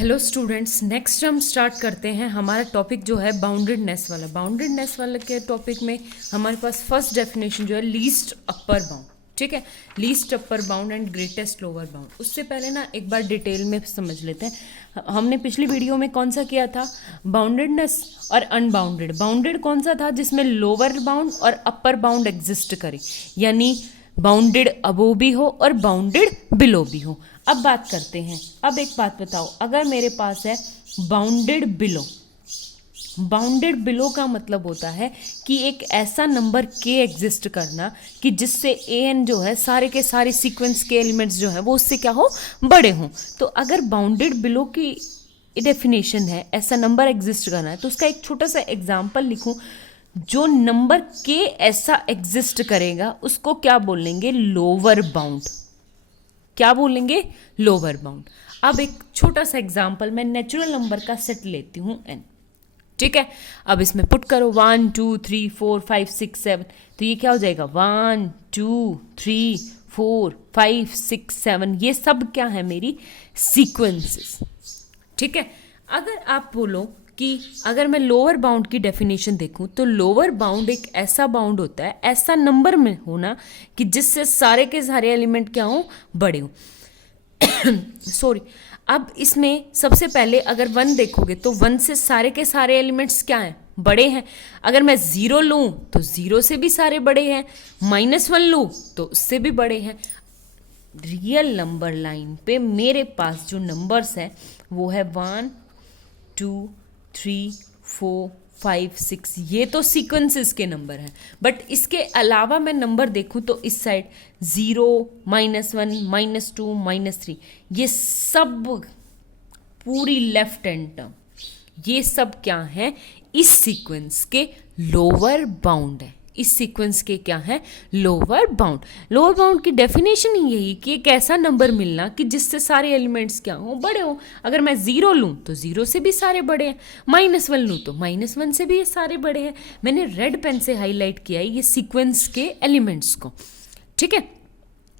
Hello students, next हम start करते हैं हमारा टॉपिक जो है बाउंडेडनेस वाला। बाउंडेडनेस वाले के टॉपिक में हमारे पास फर्स्ट डेफिनेशन जो है लीस्ट अपर बाउंड। ठीक है, least upper bound and greatest lower bound. उससे पहले ना एक बार डिटेल में समझ लेते हैं। हमने पिछली वीडियो में कौन सा किया था, बाउंडेडनेस और अनबाउंडेड। बाउंडेड कौन सा था, जिसमें लोअर बाउंड और अपर बाउंड एग्जिस्ट करे, यानी बाउंडेड अबो भी हो और बाउंडेड बिलो भी हो। अब बात करते हैं। अब एक बात बताओ, अगर मेरे पास है बाउंडेड बिलो, बाउंडेड बिलो का मतलब होता है कि एक ऐसा नंबर के एग्जिस्ट करना कि जिससे ए एन जो है सारे के सारे सीक्वेंस के एलिमेंट्स जो है वो उससे क्या हो, बड़े हों। तो अगर बाउंडेड बिलो की डेफिनेशन है ऐसा नंबर एग्जिस्ट करना है, तो उसका एक छोटा सा एग्जाम्पल लिखूं। जो नंबर के ऐसा एग्जिस्ट करेगा उसको क्या बोलेंगे, लोअर बाउंड। क्या बोलेंगे, लोअर बाउंड। अब एक छोटा सा एग्जांपल, मैं नेचुरल नंबर का सेट लेती हूँ n। ठीक है, अब इसमें पुट करो 1 2 3 4 5 6 7, तो ये क्या हो जाएगा 1 2 3 4 5 6 7। ये सब क्या है, मेरी सीक्वेंसेस। ठीक है, अगर आप बोलो कि अगर मैं लोअर बाउंड की डेफिनेशन देखूं, तो लोअर बाउंड एक ऐसा बाउंड होता है, ऐसा नंबर में होना कि जिससे सारे के सारे एलिमेंट क्या हों, बड़े हों। सॉरी, अब इसमें सबसे पहले अगर 1 देखोगे तो 1 से सारे के सारे एलिमेंट्स क्या हैं, बड़े हैं। अगर मैं 0 लूँ तो 0 से भी सारे बड़े हैं, -1 लूँ तो उससे भी बड़े हैं। रियल नंबर लाइन पे मेरे पास जो नंबर्स हैं वो है 1 2 3 4 5 6। ये तो सीक्वेंसेस के नंबर हैं, बट इसके अलावा मैं नंबर देखूं तो इस साइड 0 -1 -2 -3, ये सब पूरी लेफ्ट हैंड टर्म, ये सब क्या है, इस सीक्वेंस के लोअर बाउंड है। इस सीक्वेंस के क्या है, लोअर बाउंड। लोअर बाउंड की डेफिनेशन ही यही कि एक ऐसा नंबर मिलना कि जिससे सारे एलिमेंट्स क्या हो, बड़े हो। अगर मैं 0 लूँ तो 0 से भी सारे बड़े हैं, -1 लूँ तो -1 से भी ये सारे बड़े हैं। मैंने रेड पेन से हाईलाइट किया है ये सीक्वेंस के एलिमेंट्स को। ठीक है,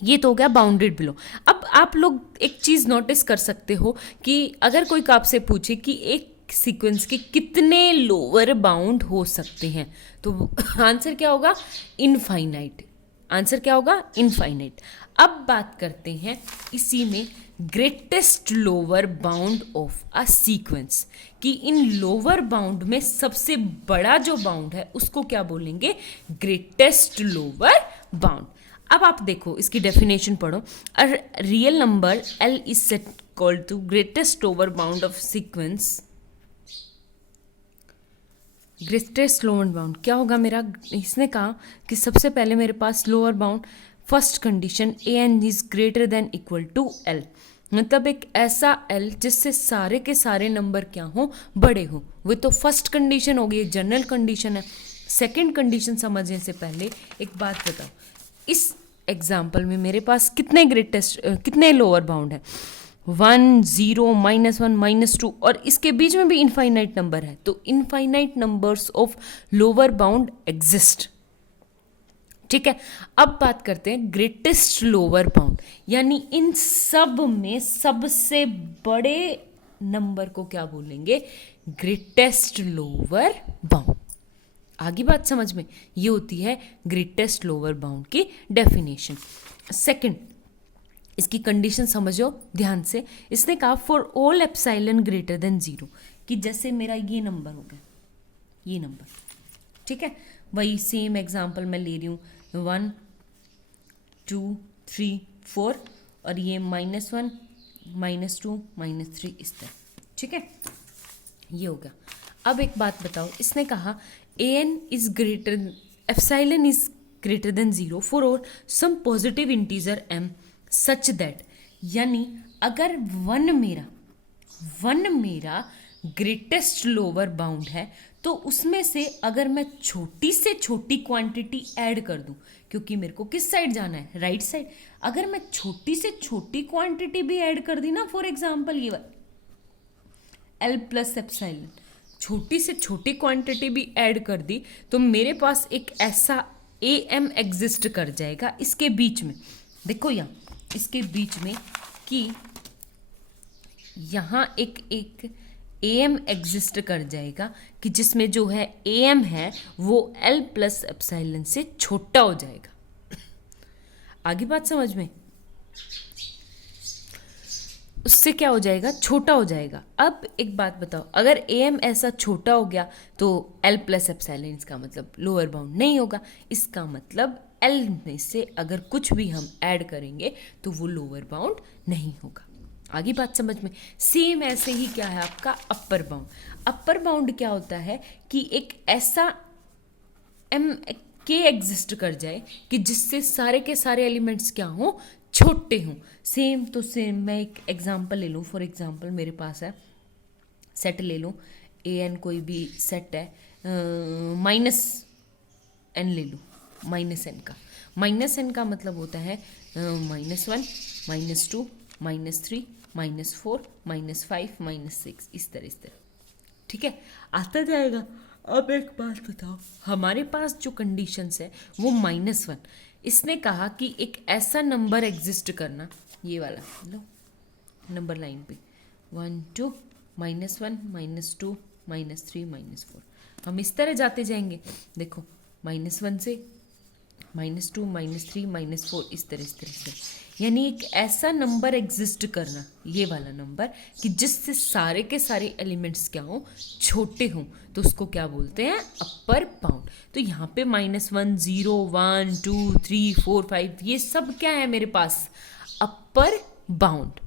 ये तो हो गया बाउंडेड बिलो। अब आप लोग एक चीज़ नोटिस कर सकते हो कि अगर कोई आपसे पूछे कि एक सीक्वेंस के कितने लोअर बाउंड हो सकते हैं, तो आंसर क्या होगा, इनफाइनाइट। आंसर क्या होगा, इनफाइनाइट। अब बात करते हैं इसी में greatest lower bound of a sequence, कि इन लोअर बाउंड में सबसे बड़ा जो बाउंड है उसको क्या बोलेंगे, ग्रेटेस्ट लोअर बाउंड। अब आप देखो इसकी डेफिनेशन पढ़ो। A real number L is set called to greatest lower bound of sequence. Greatest lower bound क्या होगा मेरा, इसने कहा कि सबसे पहले मेरे पास lower bound, first condition an is greater than equal to l, मतलब एक ऐसा l जिससे सारे के सारे नंबर क्या हो, बड़े हो। वो तो फर्स्ट कंडीशन होगी, जनरल कंडीशन है। सेकंड कंडीशन समझने से पहले एक बात बताओ, इस एग्जाम्पल में मेरे पास कितने लोअर बाउंड है, 1 0 -1 -2, और इसके बीच में भी इनफाइनाइट नंबर है। तो infinite numbers of lower bound exist. ठीक है, अब बात करते हैं ग्रेटेस्ट लोअर बाउंड, यानी इन सब में सबसे बड़े नंबर को क्या बोलेंगे, ग्रेटेस्ट लोअर बाउंड। आगे बात समझ में, ये होती है ग्रेटेस्ट लोअर बाउंड की डेफिनेशन। सेकंड, इसकी कंडीशन समझो ध्यान से। इसने कहा for all epsilon greater than 0, कि जैसे मेरा ये नंबर हो गया, ये नंबर। ठीक है, वही सेम एग्जांपल मैं ले रही हूँ, 1 2 3 4, और ये -1 -2 -3 इस तरह। ठीक है, ये हो गया। अब एक बात बताओ, इसने कहा an is greater, epsilon is greater than 0 for all some positive integer m such that, यानी अगर 1 मेरा ग्रेटेस्ट लोअर बाउंड है, तो उसमें से अगर मैं छोटी से छोटी क्वांटिटी ऐड कर दूं, क्योंकि मेरे को किस साइड जाना है, राइट साइड। अगर मैं छोटी से छोटी क्वांटिटी भी ऐड कर दी ना, फॉर एग्जांपल ये L प्लस एप्सिलॉन, छोटी से छोटी क्वांटिटी भी ऐड कर दी, तो मेरे पास एक ऐसा am एग्जिस्ट कर जाएगा इसके बीच में। देखो यहाँ इसके बीच में कि यहाँ एक एक एम एग्जिस्ट कर जाएगा कि जिसमें जो है एम है वो एल प्लस एप्सिलॉन से छोटा हो जाएगा। आगे बात समझ में? उससे क्या हो जाएगा? छोटा हो जाएगा। अब एक बात बताओ, अगर एम ऐसा छोटा हो गया तो एल प्लस एप्सिलॉन इसका मतलब लोअर बाउंड नहीं होगा। इसका मतलब एल में से अगर कुछ भी हम ऐड करेंगे तो वो लोअर बाउंड नहीं होगा। आगे बात समझ में? सेम ऐसे ही क्या है आपका अपर बाउंड। अपर बाउंड क्या होता है कि एक ऐसा एम के एग्जिस्ट कर जाए कि जिससे सारे के सारे एलिमेंट्स क्या हों? छोटे हों। सेम तो सेम, मैं एक एग्जांपल ले लूँ। फॉर एग्जांपल मेरे पास है सेट ले लूँ, ए एन कोई भी सेट है, माइनस एन ले लूँ, माइनस एन का मतलब होता है -1, -2, -3, -4, -5, -6, इस तरह। ठीक है, आता जाएगा। अब एक बात बताओ, हमारे पास जो कंडीशंस है वो -1। इसने कहा कि एक ऐसा नंबर एग्जिस्ट करना, ये वाला लो नंबर लाइन पे 1 2 -1 -2 -3 -4, हम इस तरह जाते जाएंगे। देखो -1 से -2 -3 -4, इस तरह से, यानी एक ऐसा नंबर एग्जिस्ट करना, ये वाला नंबर, कि जिससे सारे के सारे एलिमेंट्स क्या हों? छोटे हों। तो उसको क्या बोलते हैं? Upper bound. तो यहाँ पे -1 0 1 2 3 4 5 ये सब क्या है मेरे पास? अपर बाउंड।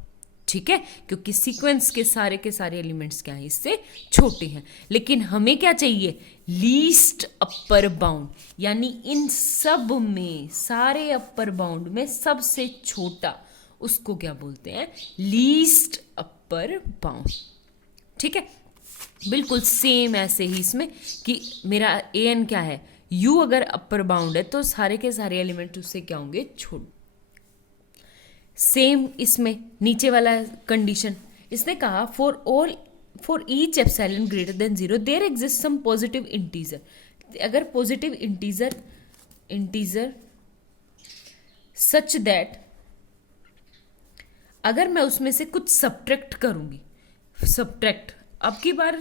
ठीक है, क्योंकि सीक्वेंस के सारे एलिमेंट्स क्या हैं? इससे छोटे हैं। लेकिन हमें क्या चाहिए? लीस्ट अपर बाउंड, यानी इन सब में, सारे अपर बाउंड में सबसे छोटा, उसको क्या बोलते हैं? Least upper bound. ठीक है, बिल्कुल सेम ऐसे ही इसमें कि मेरा ए एन क्या है? यू अगर अपर बाउंड है तो सारे के सारे एलिमेंट उससे क्या होंगे? छोटे। सेम इसमें नीचे वाला कंडीशन, इसने कहा for each epsilon greater than 0 there exist some positive integer. अगर पॉजिटिव इंटीजर सच दैट, अगर मैं उसमें से कुछ सब्ट्रैक्ट करूंगी, सब्ट्रैक्ट, अब की बार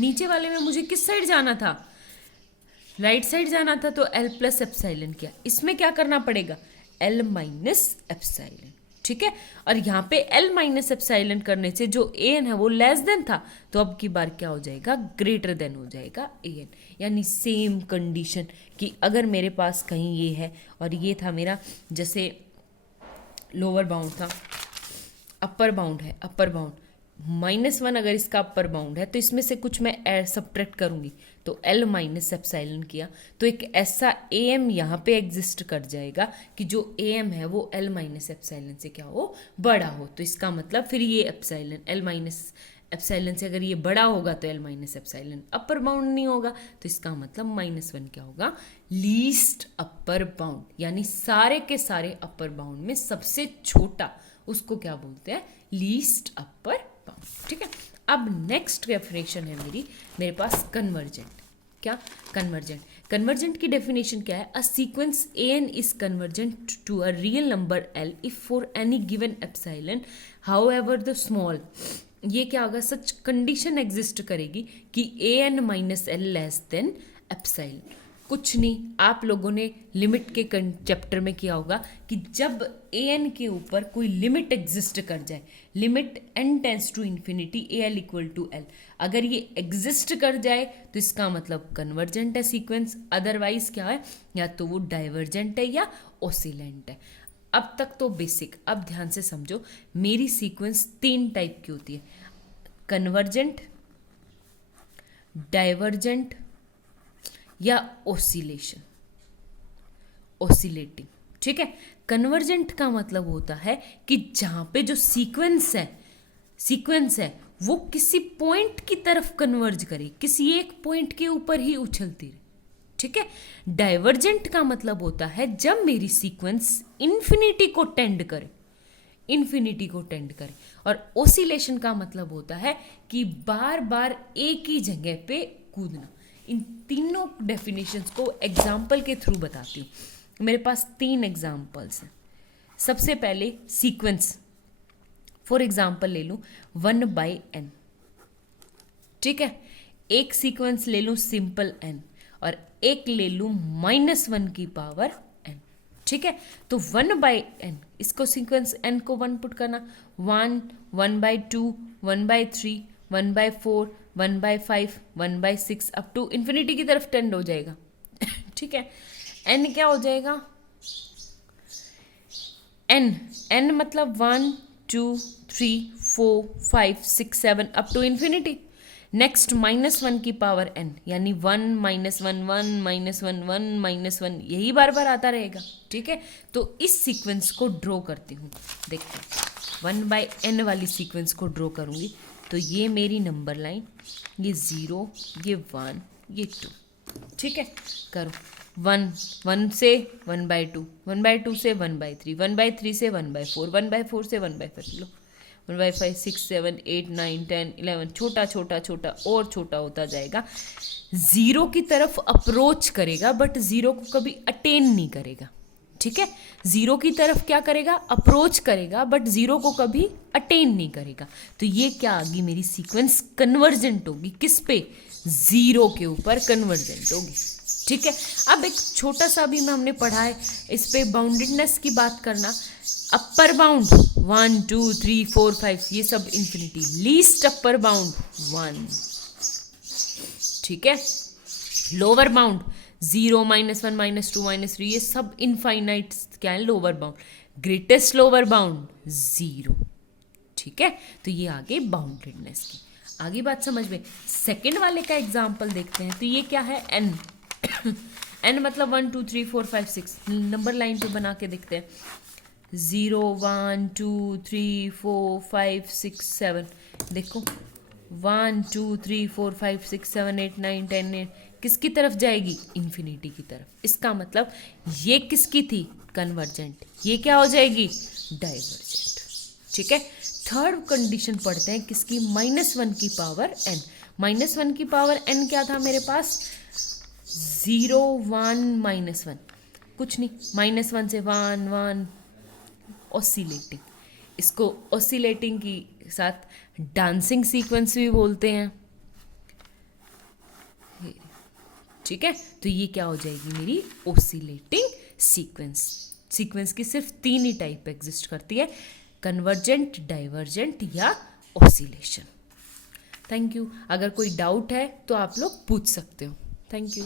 नीचे वाले में मुझे किस साइड जाना था? राइट साइड जाना था, तो एल प्लस एप्सिलॉन किया। इसमें क्या करना पड़ेगा? L minus epsilon. ठीक है, और यहाँ पे एल माइनस एप्सिलॉन करने से जो ए एन है वो लेस देन था, तो अब की बार क्या हो जाएगा? ग्रेटर देन हो जाएगा ए एन। यानी सेम कंडीशन कि अगर मेरे पास कहीं ये है और ये था मेरा, जैसे लोअर बाउंड था, अपर बाउंड है, अपर बाउंड -1 अगर इसका अपर बाउंड है तो इसमें से कुछ मैं सब्ट्रैक्ट करूंगी, तो एल माइनस एप्सिलॉन किया, तो एक ऐसा ए एम यहाँ पे एग्जिस्ट कर जाएगा कि जो ए एम है वो एल माइनस एप्सिलॉन से क्या हो? बड़ा हो। तो इसका मतलब फिर ये एप्सिलॉन एल माइनस एप्सिलॉन से अगर ये बड़ा होगा तो L minus epsilon upper bound नहीं होगा। तो इसका मतलब -1 क्या होगा? लीस्ट अपर बाउंड, यानी सारे के सारे अपर बाउंड में सबसे छोटा, उसको क्या बोलते हैं? Least upper bound. ठीक है, अब नेक्स्ट डेफिनेशन है मेरे पास कन्वर्जेंट। क्या? कन्वर्जेंट की डेफिनेशन क्या है? A sequence a n is convergent to a real number l if for any given epsilon however the small. ये क्या होगा? सच कंडीशन एग्जिस्ट करेगी कि a n minus l less than epsilon. कुछ नहीं, आप लोगों ने लिमिट के चैप्टर में किया होगा कि जब ए एन के ऊपर कोई लिमिट एग्जिस्ट कर जाए, limit n tends to infinity a l equal to l, अगर ये एग्जिस्ट कर जाए तो इसका मतलब कन्वर्जेंट है सीक्वेंस, अदरवाइज क्या है? या तो वो डाइवर्जेंट है या ओसिलेंट है। अब तक तो बेसिक। अब ध्यान से समझो, मेरी सीक्वेंस 3 टाइप की होती है: कन्वर्जेंट, डाइवर्जेंट या ओसिलेटिंग। ठीक है, कन्वर्जेंट का मतलब होता है कि जहां पे जो सीक्वेंस है वो किसी पॉइंट की तरफ कन्वर्ज करे, किसी एक पॉइंट के ऊपर ही उछलती रहे। ठीक है, डाइवर्जेंट का मतलब होता है जब मेरी सीक्वेंस इन्फिनिटी को टेंड करे, और ओसिलेशन का मतलब होता है कि बार बार एक ही जगह पे कूदना। इन तीनों डेफिनेशंस को एग्जाम्पल के थ्रू बताती हूँ। मेरे पास 3 एग्जाम्पल्स हैं। सबसे पहले सीक्वेंस, फॉर एग्जाम्पल ले लूँ 1/n, ठीक है, एक सीक्वेंस ले लूँ सिंपल n और एक ले लूँ -1 की पावर n, ठीक है। तो 1/n, इसको सीक्वेंस n को 1 पुट करना, 1, 1/2, 1/3, 1/4, 1/5, 1/6 अप टू इन्फिनिटी की तरफ टेंड हो जाएगा ठीक है। n क्या हो जाएगा, n मतलब 1, 2, 3, 4, 5, 6, 7 अप टू इन्फिनिटी। नेक्स्ट -1 की पावर n, यानी 1 -1 1 -1 1 -1, यही बार बार आता रहेगा, ठीक है। तो इस सीक्वेंस को ड्रॉ करती हूँ, देखते हैं 1/n वाली सीक्वेंस को ड्रॉ करूँगी। तो ये मेरी नंबर लाइन, ये 0, ये 1, ये 2, ठीक है। करो 1 से 1/2, 1/2 से 1/3, 1/3 से 1/4, 1/4 से 1/5, लो 1/5, 6, 7, 8, 9, 10, 11, छोटा छोटा छोटा और छोटा होता जाएगा। 0 की तरफ अप्रोच करेगा बट 0 को कभी अटेन नहीं करेगा, ठीक है। 0 की तरफ क्या करेगा, अप्रोच करेगा बट 0 को कभी अटेन नहीं करेगा। तो ये क्या आ गई, मेरी सीक्वेंस कन्वर्जेंट होगी, किस पे, 0 के ऊपर कन्वर्जेंट होगी, ठीक है। अब एक छोटा सा भी में हमने पढ़ा है, इस पे बाउंडेडनेस की बात करना, अपर बाउंड 1, 2, 3, 4, 5 ये सब इन्फिनिटी, लीस्ट अपर बाउंड 1, ठीक है। लोअर बाउंड 0, -1, -2, -3 ये सब इनफाइनाइट क्या है, lower bound. Greatest lower bound 0, ठीक है। तो ये आगे बाउंडेडनेस की आगे बात समझ में। सेकंड वाले का एग्जांपल देखते हैं। तो ये क्या है, n n मतलब 1, 2, 3, 4, 5, 6, नंबर लाइन पे बना के देखते हैं। 0, 1, 2, 3, 4, 5, 6, 7, देखो 1, 2, 3, 4, 5, 6, 7, 8, 9, 10, 8 किसकी तरफ जाएगी, इन्फिनिटी की तरफ। इसका मतलब ये किसकी थी, कन्वर्जेंट, ये क्या हो जाएगी, डाइवर्जेंट, ठीक है। थर्ड कंडीशन पढ़ते हैं किसकी, -1 की पावर n। -1 की पावर n क्या था मेरे पास, 0, 1, -1, कुछ नहीं, -1 से 1, 1 ऑसिलेटिंग, इसको ऑसिलेटिंग की साथ डांसिंग सीक्वेंस भी बोलते हैं, ठीक है। तो ये क्या हो जाएगी मेरी ऑसिलेटिंग सीक्वेंस। सीक्वेंस की सिर्फ 3 ही टाइप एग्जिस्ट करती है, कन्वर्जेंट, डाइवर्जेंट या ऑसिलेशन। Thank you. अगर कोई डाउट है तो आप लोग पूछ सकते हो। Thank you.